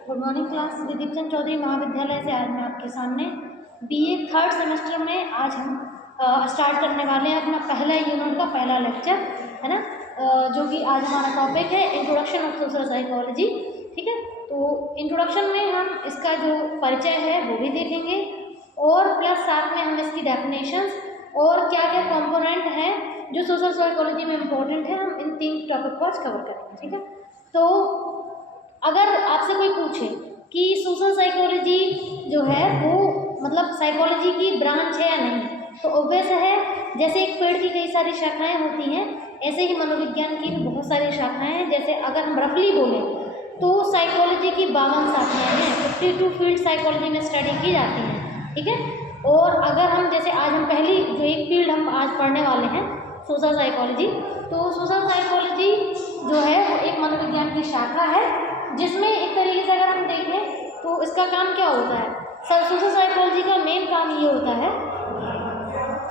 Good morning class. Shri Deepchand Chaudhary Mahavidyalaya से आज मैं आपके सामने बीए थर्ड सेमेस्टर में आज हम स्टार्ट करने वाले हैं अपना पहला यूनिट का पहला लेक्चर, है ना, जो कि आज हमारा टॉपिक है इंट्रोडक्शन ऑफ सोशल साइकोलॉजी। ठीक है, तो इंट्रोडक्शन में हम इसका जो परिचय है वो भी देखेंगे और प्लस साथ में हम इसकी डेफिनेशंस और क्या क्या कंपोनेंट हैं जो सोशल साइकोलॉजी में इम्पोर्टेंट है, हम इन 3 टॉपिक को आज कवर करेंगे। ठीक है, तो अगर आपसे कोई पूछे कि सोशल साइकोलॉजी जो है वो मतलब साइकोलॉजी की ब्रांच है या नहीं, तो ऑब्वियस है, जैसे एक पेड़ की कई सारी शाखाएं होती हैं ऐसे ही मनोविज्ञान की भी बहुत सारी शाखाएं हैं। जैसे अगर हम रफली बोलें तो साइकोलॉजी की 52 शाखाएं हैं, 52 फील्ड साइकोलॉजी में स्टडी की जाती हैं। ठीक है, और अगर हम जैसे आज हम पहली जो एक फील्ड हम आज पढ़ने वाले हैं सोशल साइकोलॉजी, तो सोशल साइकोलॉजी जो है वो एक मनोविज्ञान की शाखा है जिसमें एक तरीके से अगर हम देखें तो इसका काम क्या होता है। सोशल साइकोलॉजी का मेन काम ये होता है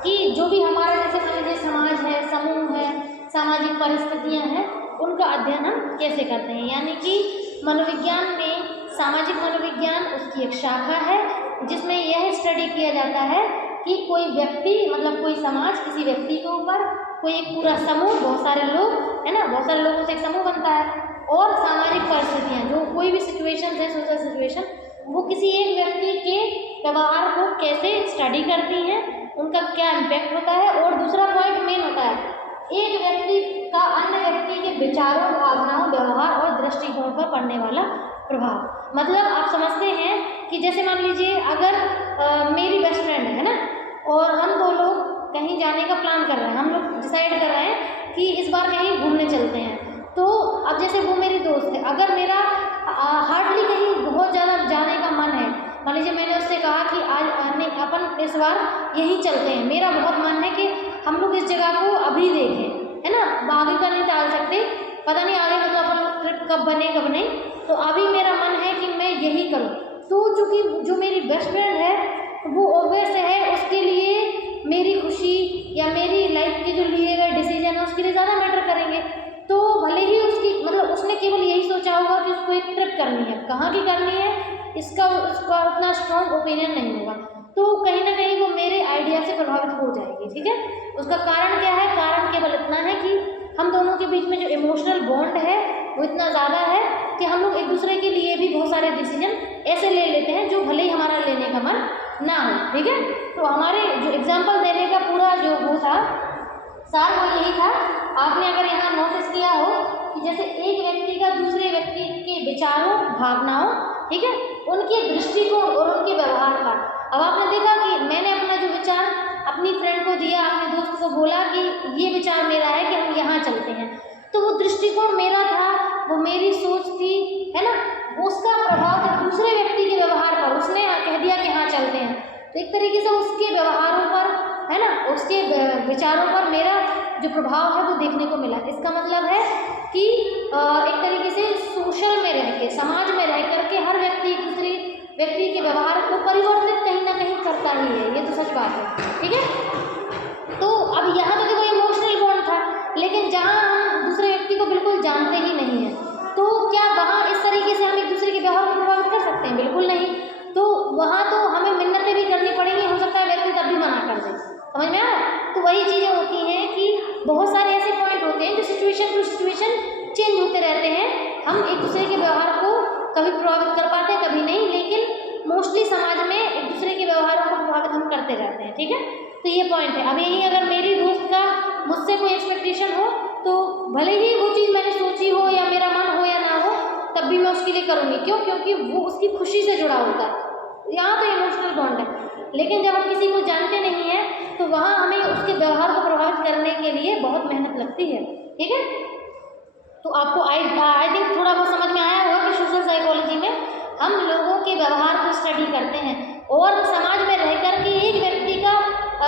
कि जो भी हमारा जैसे मान लीजिए समाज है, समूह है, सामाजिक परिस्थितियां हैं, उनका अध्ययन हम कैसे करते हैं। यानी कि मनोविज्ञान में सामाजिक मनोविज्ञान उसकी एक शाखा है जिसमें यह स्टडी किया जाता है कि कोई व्यक्ति मतलब कोई समाज किसी व्यक्ति के ऊपर, कोई एक पूरा समूह, बहुत सारे लोग है ना, बहुत सारे लोगों से एक समूह बनता है, और सामाजिक परिस्थितियाँ जो कोई भी सिचुएशन है, सोशल सिचुएशन, वो किसी एक व्यक्ति के व्यवहार को कैसे स्टडी करती हैं, उनका क्या इम्पैक्ट होता है। और दूसरा पॉइंट मेन होता है एक व्यक्ति का अन्य व्यक्ति के विचारों, भावनाओं, व्यवहार और दृष्टिकोण पर पड़ने वाला प्रभाव। मतलब आप समझते हैं कि जैसे मान लीजिए अगर मेरी बेस्ट फ्रेंड है ना, और हम 2 लोग कहीं जाने का प्लान कर रहे हैं, हम लोग डिसाइड कर रहे हैं कि इस बार कहीं घूमने चलते हैं। तो अब जैसे वो मेरी दोस्त है, अगर मेरा हार्डली कहीं बहुत ज़्यादा जाने का मन है, मान लीजिए मैंने उससे कहा कि आज नहीं अपन इस बार यहीं चलते हैं, मेरा बहुत मन है कि हम लोग इस जगह को अभी देखें, है ना, आगे का नहीं टाल सकते, पता नहीं आगे मतलब अपन ट्रिप कब बने कब नहीं, तो अभी मेरा मन है कि मैं यही करूँ। तो चूँकि जो मेरी बेस्ट फ्रेंड है वो ऑब्वियस है, उसके लिए मेरी खुशी या मेरी लाइफ के जो लिए गए डिसीजन है उसके लिए ज़्यादा मैटर करेंगे। तो भले ही उसकी मतलब उसने केवल यही सोचा होगा कि उसको एक ट्रिप करनी है, कहाँ की करनी है इसका उसका उतना स्ट्रॉन्ग ओपिनियन नहीं होगा, तो कहीं ना कहीं वो मेरे आइडिया से प्रभावित हो जाएगी। ठीक है, उसका कारण क्या है, कारण केवल इतना है कि हम दोनों के बीच में जो इमोशनल बॉन्ड है वो इतना ज़्यादा है कि हम लोग एक दूसरे के लिए भी बहुत सारे डिसीजन ऐसे ले लेते हैं जो भले ही हमारा लेने का मन ना हो। ठीक है, तो हमारे जो एग्जाम्पल देने का पूरा जो वो था सार वो यही था। आपने अगर यहाँ नोटिस किया हो कि जैसे एक व्यक्ति का दूसरे व्यक्ति के विचारों, भावनाओं, ठीक है, उनके दृष्टिकोण और उनके व्यवहार का, अब आपने देखा कि मैंने अपना जो विचार अपनी फ्रेंड को दिया, अपने दोस्त को बोला कि ये विचार मेरा है कि हम यहाँ चलते हैं, तो वो दृष्टिकोण मेरा था, वो मेरी सोच थी, है ना, उसका प्रभाव था दूसरे व्यक्ति के व्यवहार पर, उसने कह दिया कि हाँ चलते हैं, तो एक तरीके से उसके व्यवहारों पर, है ना, उसके विचारों पर मेरा जो प्रभाव है वो देखने को मिला। इसका मतलब है कि एक तरीके से सोशल में रह के, समाज में रह करके हर व्यक्ति दूसरे व्यक्ति के व्यवहार को परिवर्तित कहीं ना कहीं करता ही है, ये तो सच बात है। ठीक है, तो अब यहाँ तो देखो इमोशनल बॉन्ड था, लेकिन जहाँ हम दूसरे व्यक्ति को बिल्कुल जानते ही नहीं है, तो क्या वहाँ इस तरीके से हम एक दूसरे के व्यवहार को प्रभावित कर सकते हैं? बिल्कुल नहीं। तो वहाँ तो हमें मिन्नतें भी करनी पड़ेंगी, हो सकता है व्यक्ति तब भी मना कर दे। समझ में आया? तो वही चीज़ें होती हैं कि बहुत सारे ऐसे पॉइंट होते हैं जो सिचुएशन टू सिचुएशन चेंज होते रहते हैं। हम एक दूसरे के व्यवहार को कभी प्रभावित कर पाते हैं, कभी नहीं, लेकिन मोस्टली समाज में एक दूसरे के व्यवहारों को प्रभावित हम करते रहते हैं। ठीक है, तो ये पॉइंट है। अब यही अगर मेरी दोस्त का मुझसे कोई एक्सपेक्टेशन हो, तो भले ही वो चीज़ मैंने सोची हो या मेरा मन हो या ना हो, तब भी मैं उसके लिए करूँगी। क्यों? क्योंकि वो उसकी खुशी से जुड़ा होता है, यहाँ तो इमोशनल बॉन्ड है। लेकिन जब हम किसी को जानते नहीं हैं तो वहाँ हमें उसके व्यवहार को प्रभावित करने के लिए बहुत मेहनत लगती है। ठीक है, तो आपको आई थिंक थोड़ा बहुत समझ में आया होगा कि सोशल साइकोलॉजी में हम लोगों के व्यवहार को स्टडी करते हैं और समाज में रह कर के एक व्यक्ति का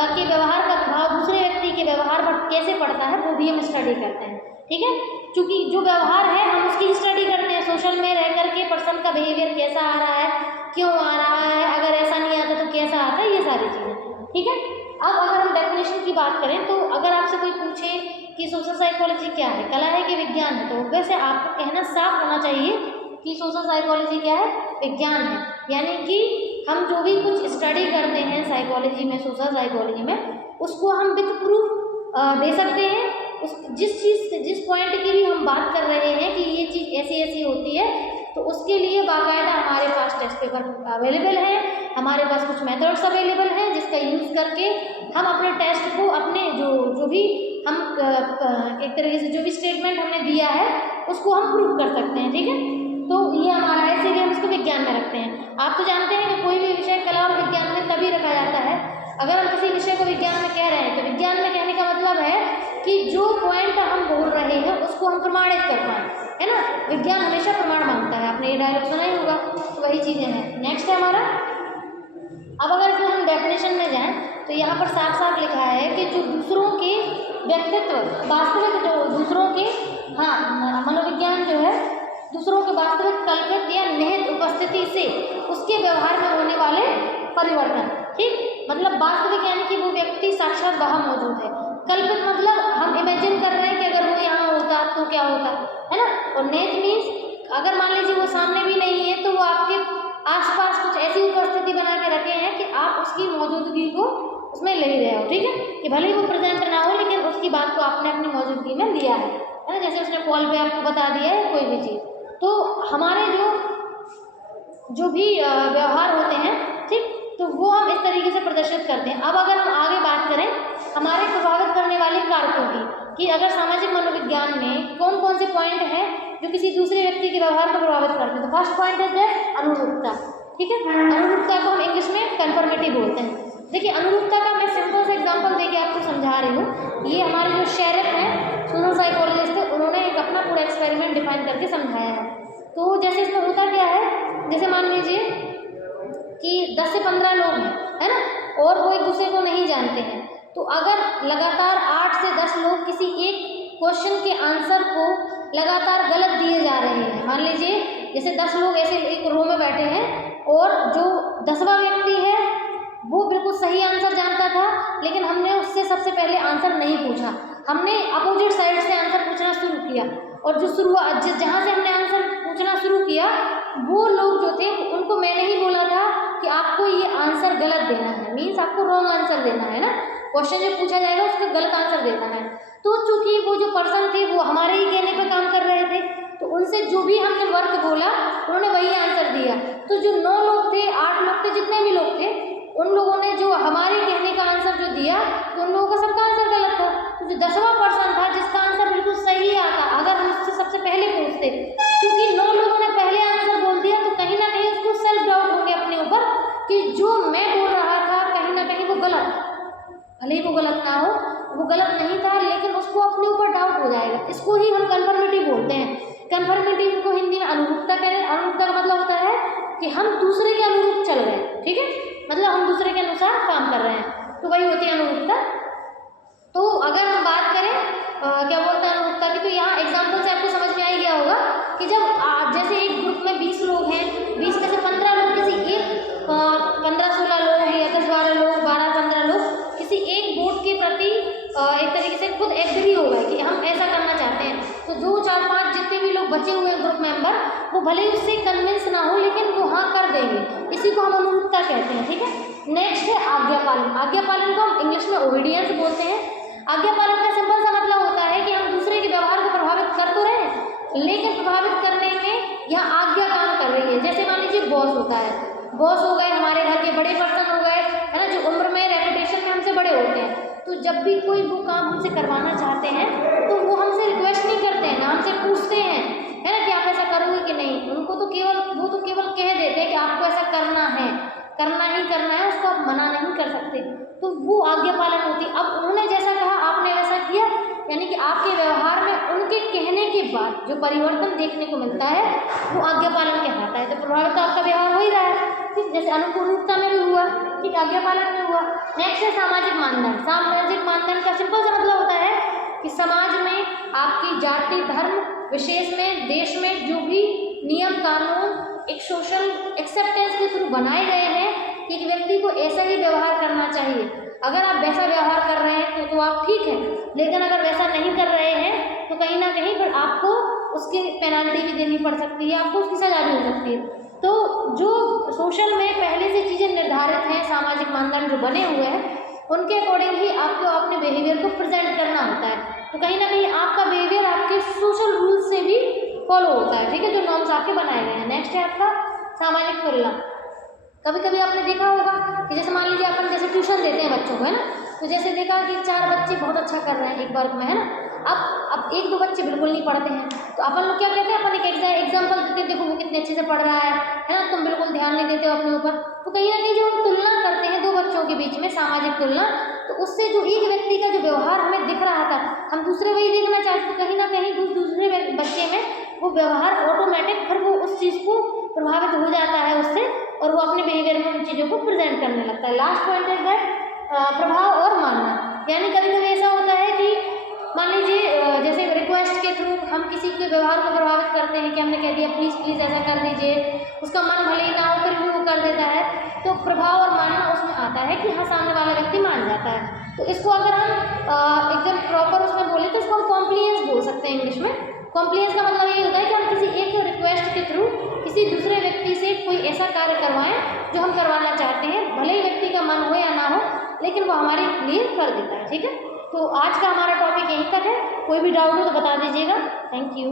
के व्यवहार का प्रभाव दूसरे व्यक्ति के व्यवहार पर कैसे पड़ता है वो भी हम स्टडी करते हैं। ठीक है, क्योंकि जो व्यवहार है हम उसकी स्टडी करते हैं, सोशल में रह कर के पर्सन का बिहेवियर कैसा आ रहा है, क्यों आ रहा है, अगर ऐसा नहीं आता तो कैसा आता है, ये सारी चीज़ें। ठीक है, अब अगर हम डेफिनेशन की बात करें तो अगर आपसे कोई पूछे कि सोशल साइकोलॉजी क्या है, कला है कि विज्ञान है, तो वैसे आपको कहना साफ होना चाहिए कि सोशल साइकोलॉजी क्या है, विज्ञान है। यानी कि हम जो भी कुछ स्टडी करते हैं साइकोलॉजी में, सोशल साइकोलॉजी में, उसको हम विद प्रूफ दे सकते हैं। उस जिस पॉइंट की भी हम बात कर रहे हैं कि ये चीज़ ऐसी ऐसी होती है, तो उसके लिए बाकायदा हमारे पास टेस्ट पेपर अवेलेबल है, हमारे पास कुछ मेथड्स अवेलेबल हैं जिसका यूज़ करके हम अपने टेस्ट को, अपने जो भी हम एक तरीके से जो भी स्टेटमेंट हमने दिया है उसको हम प्रूव कर सकते हैं। ठीक है, तो ये हमारा है, इसीलिए हम इसको विज्ञान में रखते हैं। आप तो जानते हैं कि कोई भी विषय कला और विज्ञान में तभी रखा जाता है अगर हम किसी विषय को विज्ञान में कह रहे हैं, तो विज्ञान में कहने का मतलब है कि जो पॉइंट हम बोल रहे हैं उसको हम प्रमाणित कर पाएँ, है ना। विज्ञान हमेशा प्रमाण मांगता है, आपने ये डायलॉग सुना ही होगा, तो वही चीज़ें हैं। नेक्स्ट है हमारा, अब अगर इसमें हम डेफिनेशन में जाएं तो यहाँ पर साफ साफ लिखा है कि जो दूसरों के व्यक्तित्व, वास्तविक जो दूसरों के, मनोविज्ञान जो है दूसरों के वास्तविक, कल्पित या निहित उपस्थिति से उसके व्यवहार में होने वाले परिवर्तन। ठीक, मतलब वास्तविक यानी कि वो व्यक्ति साक्षात वहाँ मौजूद है, कल्पित मतलब हम इमेजिन कर रहे हैं कि अगर वो यहाँ होता तो क्या होता, है ना। और निहित मीन्स अगर मान लीजिए वो सामने भी नहीं है तो वो आपके आसपास कुछ ऐसी उपस्थिति बना के रखे हैं कि आप उसकी मौजूदगी को उसमें ले रहे हो। ठीक है, कि भले ही वो प्रेजेंट ना हो लेकिन उसकी बात को आपने अपनी मौजूदगी में लिया है ना। जैसे उसने कॉल पे आपको बता दिया है कोई भी चीज़, तो हमारे जो भी व्यवहार होते हैं, ठीक, तो वो हम इस तरीके से प्रदर्शित करते हैं। अब अगर हम आगे बात करें हमारे प्रभावित करने वाले कारकों की, कि अगर सामाजिक मनोविज्ञान में कौन कौन से पॉइंट हैं जो किसी दूसरे व्यक्ति के व्यवहार को प्रभावित करते हैं, तो फर्स्ट पॉइंट है अनुरूपता। ठीक है, अनुरूपता को हम इंग्लिश में कन्फर्मिटी बोलते हैं। देखिए, अनुरूपता का मैं सिंपल सा एग्जांपल देके आपको समझा रही हूँ। ये हमारे जो शेरप हैं, सोशल साइकोलॉजिस्ट है, उन्होंने एक अपना पूरा एक्सपेरिमेंट डिफाइन करके समझाया है। तो जैसे इसमें होता क्या है, जैसे मान लीजिए कि 10 से 15 लोग हैं, है ना, और वो एक दूसरे को नहीं जानते हैं, तो अगर लगातार 8 से 10 लोग किसी एक क्वेश्चन के आंसर को लगातार गलत दिए जा रहे हैं, मान लीजिए जैसे 10 लोग ऐसे एक रो में बैठे हैं और जो 10वां व्यक्ति है वो बिल्कुल सही आंसर जानता था, लेकिन हमने उससे सबसे पहले आंसर नहीं पूछा, हमने अपोजिट साइड से आंसर पूछना शुरू किया, और जो जहाँ से हमने आंसर पूछना शुरू किया वो लोग जो थे उनको मैंने ही बोला था कि आपको ये आंसर गलत देना है, मीन्स आपको रॉन्ग आंसर देना है ना, क्वेश्चन जो पूछा जाएगा उसका गलत आंसर देना है। तो चूंकि वो जो पर्सन थे वो हमारे ही कहने पे काम कर रहे थे, तो उनसे जो भी हमने वर्क बोला उन्होंने वही आंसर दिया। तो जो 9 लोग थे, 8 लोग थे, जितने भी लोग थे, उन लोगों ने जो हमारे कहने का आंसर जो दिया तो उन लोगों का सबका आंसर गलत था। तो जो 10वां पर्सन था जिसका आंसर बिल्कुल सही आता, अगर हम उससे सबसे पहले पूछते, क्योंकि 9 लोगों ने पहले आंसर बोल दिया, तो कहीं ना कहीं उसको सेल्फ डाउट हो गया अपने ऊपर कि जो मैं बोल रहा था कहीं ना कहीं वो गलत, भले ही वो गलत ना हो, वो गलत नहीं था, लेकिन उसको अपने ऊपर डाउट हो जाएगा। इसको ही हम कन्फर्मिटी बोलते हैं। कन्फर्मिटी को हिंदी में अनुरूपता कहते हैं। अनुरूपता का मतलब होता है कि हम दूसरे के अनुरूप चल रहे हैं। ठीक है, मतलब हम दूसरे के अनुसार काम कर रहे हैं, तो वही होती है अनुरूपता। तो अगर हम बात करें क्या बोलते हैं अनुरूपता की, तो यहाँ एग्जाम्पल से आपको समझ में आ गया होगा कि जब जैसे एक ग्रुप में 20 लोग हैं, 20 में से 15 लोग किसी एक 15-16 लोग या 10-12 लोग, 12-15 लोग किसी एक वोट के प्रति एक तरीके से खुद एग्री हो गए कि हम ऐसा करना चाहते हैं, तो जो 4-5 जितने भी लोग बचे हुए ग्रुप मेंबर वो भले ही उससे कन्विंस ना हो लेकिन वो हाँ कर देंगे, इसी को हम अनुरूपता कहते हैं। ठीक है, नेक्स्ट है आज्ञा पालन। आज्ञा पालन को हम इंग्लिश में ओबीडियंस बोलते हैं। आज्ञा पालन का सिंपल सा मतलब होता है कि हम दूसरे के व्यवहार को प्रभावित कर तो रहे हैं, लेकिन प्रभावित करने में यहाँ आज्ञा काम कर रही है। जैसे मान लीजिए बॉस होता है, बॉस हो गए, हमारे घर के बड़े पर्सन हो गए, है ना, जो उम्र में रेपुटेशन में हमसे बड़े होते हैं, तो जब भी कोई वो काम हमसे करवाना चाहते हैं तो वो हमसे रिक्वेस्ट नहीं करते हैं, ना हमसे पूछते हैं, है ना, कि आप ऐसा करोगे कि नहीं। उनको तो केवल कह देते हैं कि आपको ऐसा करना है, करना ही करना है, उसको आप मना नहीं कर सकते, तो वो आज्ञा पालन होती। अब उन्होंने जैसा कहा आपने वैसा किया, यानी कि आपके व्यवहार में उनके कहने के बाद जो परिवर्तन देखने को मिलता है वो आज्ञा पालन कहलाता है। तो प्रभावित तो आपका व्यवहार हो ही रहा है, ठीक, जैसे अनुकूलता में भी हुआ, ठीक, आज्ञा पालन में हुआ। नेक्स्ट है सामाजिक मानदंड। सामाजिक मानदंड का सिंपल सा मतलब होता है कि समाज में आपकी जाति, धर्म, विशेष में देश में जो भी नियम कानून एक सोशल एक्सेप्टेंस के थ्रू बनाए गए हैं कि एक व्यक्ति को ऐसा ही व्यवहार करना चाहिए। अगर आप वैसा व्यवहार कर रहे हैं तो आप ठीक है, लेकिन अगर वैसा नहीं कर रहे हैं तो कहीं ना कहीं फिर आपको उसकी पेनल्टी भी देनी पड़ सकती है, आपको उसकी सज़ा भी हो सकती है। तो जो सोशल में पहले से चीज़ें निर्धारित हैं, सामाजिक मानदंड जो बने हुए हैं, उनके अकॉर्डिंग ही आपको अपने बिहेवियर को प्रेजेंट करना होता है। तो कहीं ना कहीं आपका बिहेवियर आपके सोशल रूल्स से भी फॉलो होता है, ठीक है, जो नॉर्म्स आपके बनाए गए हैं। नेक्स्ट है आपका सामाजिक तुलना। कभी कभी आपने देखा होगा कि जैसे मान लीजिए अपन जैसे ट्यूशन देते हैं बच्चों को, है ना, तो जैसे देखा कि 4 बच्चे बहुत अच्छा कर रहे हैं एक वर्ग में, है ना, अब 1-2 बच्चे बिल्कुल नहीं पढ़ते हैं, तो अपन लोग क्या कहते हैं, अपन एक एग्जाम्पल देते हैं, देखो वो कितने अच्छे से पढ़ रहा है ना, तुम बिल्कुल ध्यान नहीं देते हो अपने ऊपर। तो कहीं ना कहीं जो हम तुलना करते हैं 2 बच्चों के बीच में, सामाजिक तुलना, तो उससे जो एक व्यक्ति का जो व्यवहार हमें दिख रहा था, हम दूसरे वही देखना चाहते, तो कहीं ना कहीं दूसरे बच्चे में वो व्यवहार ऑटोमेटिक फिर वो उस चीज़ को प्रभावित हो जाता है उससे, और वो अपने बिहेवियर में उन चीज़ों को प्रेजेंट करने लगता है। लास्ट पॉइंट इज दैट प्रभाव और मानना। यानी कभी कभी ऐसा होता है कि मान लीजिए जैसे रिक्वेस्ट के थ्रू हम किसी के व्यवहार को प्रभावित करते हैं कि हमने कह दिया प्लीज़ प्लीज़ ऐसा कर दीजिए, उसका मन भले ही ना हो फिर भी वो कर देता है, तो प्रभाव और मानना उसमें आता है कि हाँ सामने वाला व्यक्ति मान जाता है। तो इसको अगर हम एकदम प्रॉपर उसमें बोले तो इसको हम कॉम्प्लियंस बोल सकते हैं इंग्लिश में। कॉम्प्लियंस का मतलब ये होता है कि हम किसी एक रिक्वेस्ट के थ्रू किसी दूसरे व्यक्ति से कोई ऐसा कार्य करवाएं जो हम करवाना चाहते हैं, भले ही व्यक्ति का मन हो या ना हो, लेकिन वो हमारे लिए कर देता है, ठीक है। तो आज का हमारा टॉपिक यहीं तक है, कोई भी डाउट हो तो बता दीजिएगा। Thank you.